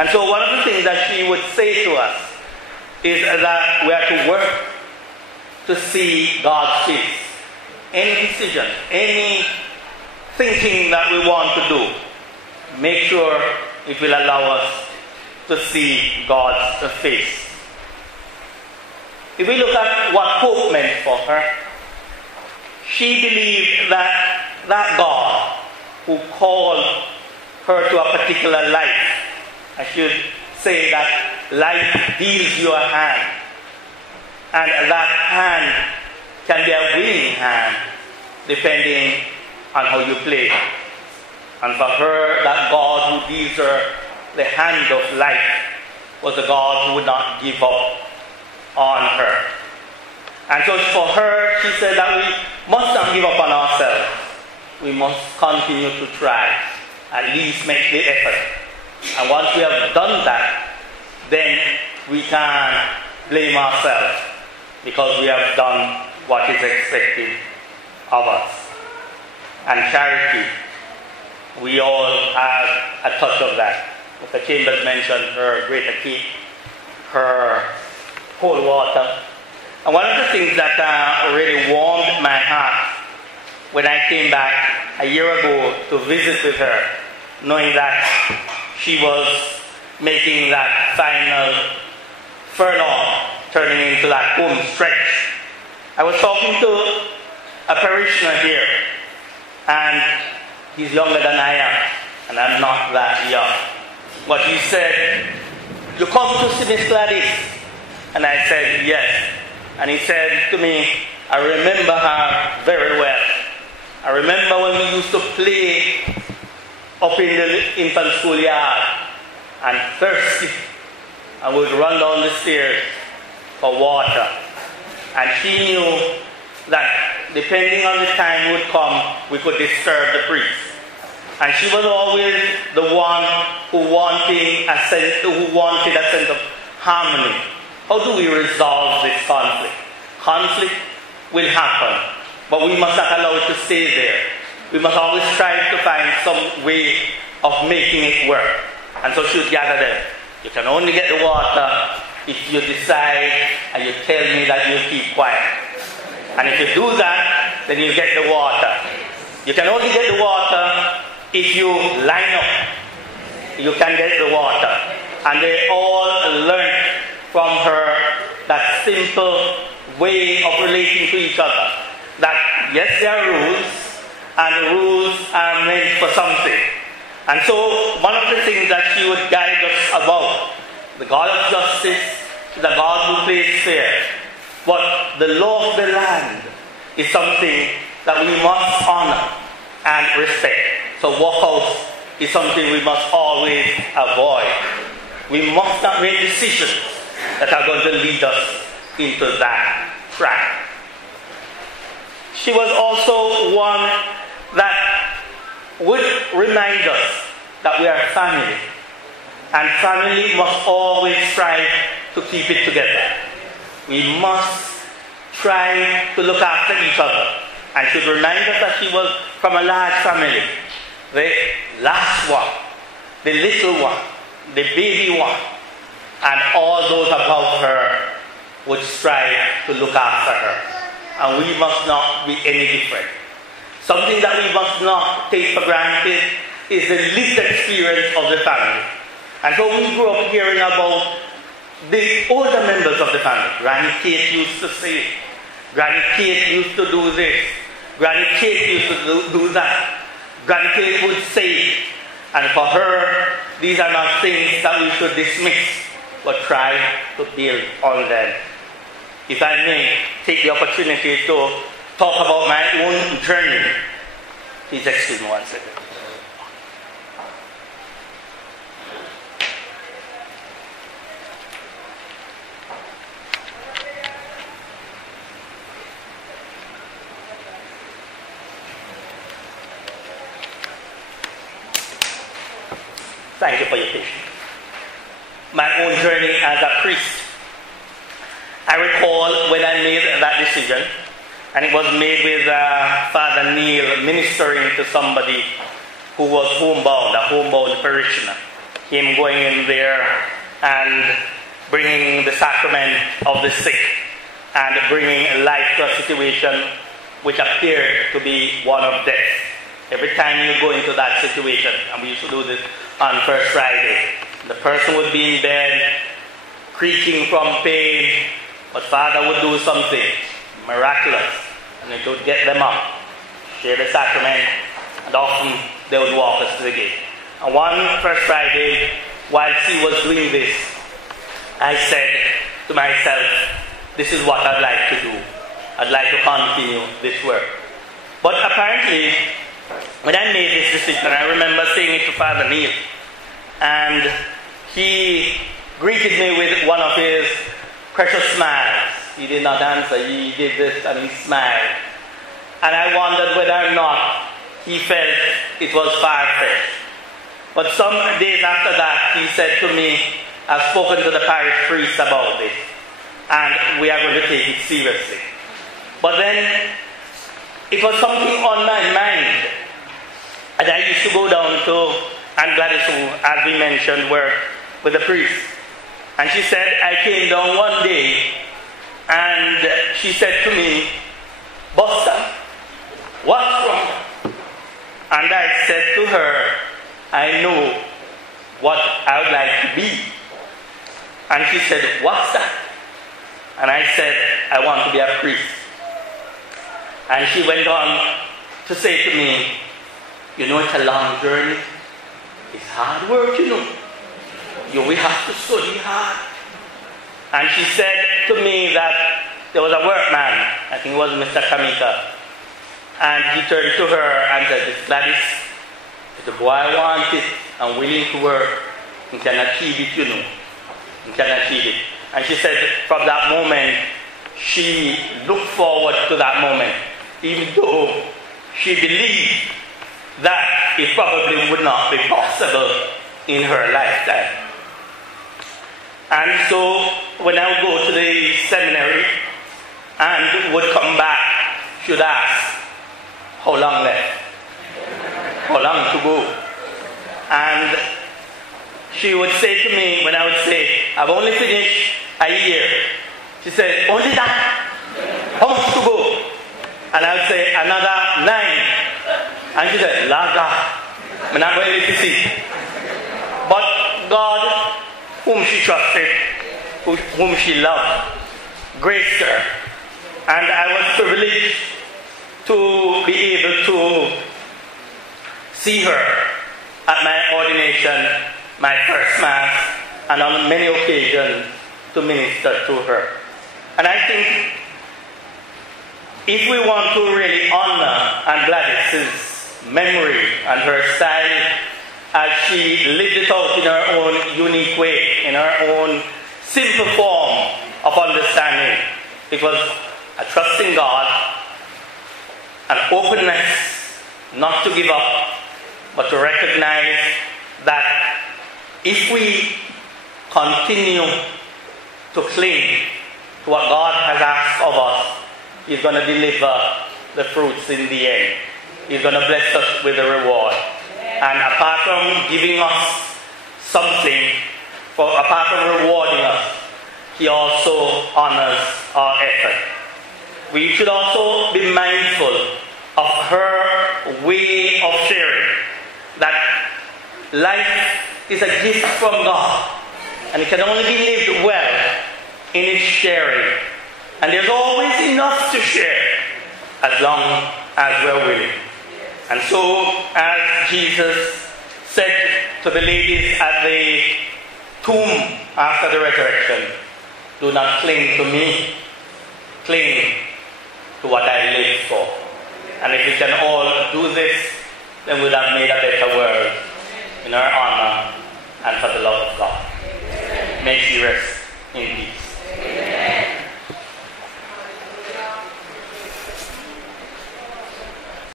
And so one of the things that she would say to us is that we are to work to see God's face. Any decision, any thinking that we want to do, make sure it will allow us to see God's face. If we look at what hope meant for her, she believed that God who called her to a particular life, I should say that life deals you a hand, and that hand can be a winning hand depending on how you play. And for her, that God who deals her the hand of life was a God who would not give up on her. And so for her, she said that we must not give up on ourselves. We must continue to try, at least make the effort. And once we have done that, then we can blame ourselves because we have done what is expected of us. And charity, we all have a touch of that. Mr. Campbell mentioned her greater cake, her cold water. And one of the things that really warmed my heart when I came back a year ago to visit with her, knowing that she was making that final furlong, turning into that home stretch. I was talking to a parishioner here, and he's younger than I am, and I'm not that young. But he said, "You come to see Miss Gladys?" And I said, "Yes." And he said to me, "I remember her very well. I remember when we used to play up in the infant schoolyard and thirsty, and we would run down the stairs for water. And she knew that depending on the time would come, we could disturb the priest. And she was always the one who wanted a sense of harmony. How do we resolve this conflict? Conflict will happen, but we must not allow it to stay there. We must always try to find some way of making it work." And so she would gather them. "You can only get the water if you decide and you tell me that you keep quiet. And if you do that, then you get the water. You can only get the water if you line up. You can get the water." And they all learned from her that simple way of relating to each other. That yes, there are rules, and rules are meant for something. And so one of the things that she would guide us about, the God of justice is a God who plays fair. But the law of the land is something that we must honor and respect. So walkouts is something we must always avoid. We must not make decisions that are going to lead us into that trap. She was also one that would remind us that we are family. And family must always try to keep it together. We must try to look after each other. And she would remind us that she was from a large family. The last one, the little one, the baby one, and all those above her would strive to look after her. And we must not be any different. Something that we must not take for granted is the lived experience of the family. And so we grew up hearing about the older members of the family. Granny Kate used to say, Granny Kate used to do this, Granny Kate used to do that. Granny Kate would say, and for her, these are not things that we should dismiss, but try to build on them. If I may take the opportunity to talk about my own journey. Please excuse me one second. Thank you for your patience. My own journey as a priest. I recall when I made that decision, and it was made with Father Neil ministering to somebody who was homebound, a homebound parishioner. him going in there and bringing the sacrament of the sick and bringing life to a situation which appeared to be one of death. Every time you go into that situation, and we used to do this on First Friday, the person would be in bed, creaking from pain, but Father would do something miraculous, and it would get them up, share the sacrament, and often they would walk us to the gate. And one First Friday, while he was doing this, I said to myself, this is what I'd like to do. I'd like to continue this work. But apparently, when I made this decision, I remember saying it to Father Neil, and he greeted me with one of his precious smiles. He did not answer, he did this and he smiled. And I wondered whether or not he felt it was far-fetched. But some days after that, he said to me, I've spoken to the parish priest about this, and we are going to take it seriously. But then, it was something on my mind. And I used to go down to Aunt Gladys, who, as we mentioned, worked with the priest. And she said, I came down one day, and she said to me, Buster, what's wrong? And I said to her, I know what I would like to be. And she said, what's that? And I said, I want to be a priest. And she went on to say to me, you know, it's a long journey. It's hard work, you know. You will have to study hard. And she said to me that there was a workman, I think it was Mr. Kamika, and he turned to her and said, Miss Gladys, if the boy wants it and willing to work, he can achieve it, you know. He can achieve it. And she said from that moment, she looked forward to that moment, even though she believed that it probably would not be possible in her lifetime. And so when I would go to the seminary and would come back, she would ask, how long left? How long to go? And she would say to me, when I would say, I've only finished a year. She said, only that? How much to go? And I would say, another 9. And she said, Laga, I'm not going to see. But God, whom she trusted, whom she loved, graced her. And I was privileged to be able to see her at my ordination, my first Mass, and on many occasions to minister to her. And I think if we want to really honor Aunt Gladys's memory and her style as she lived it out in her own unique way, in her own simple form of understanding, it was a trust in God, an openness not to give up, but to recognize that if we continue to cling to what God has asked of us, He's going to deliver the fruits in the end. He's going to bless us with a reward. And apart from giving us something, apart from rewarding us, He also honors our effort. We should also be mindful of her way of sharing, that life is a gift from God, and it can only be lived well in its sharing. And there's always enough to share as long as we're willing. And so, as Jesus said to the ladies at the tomb after the resurrection, do not cling to me, cling to what I live for. And if we can all do this, then we'll have made a better world in our honor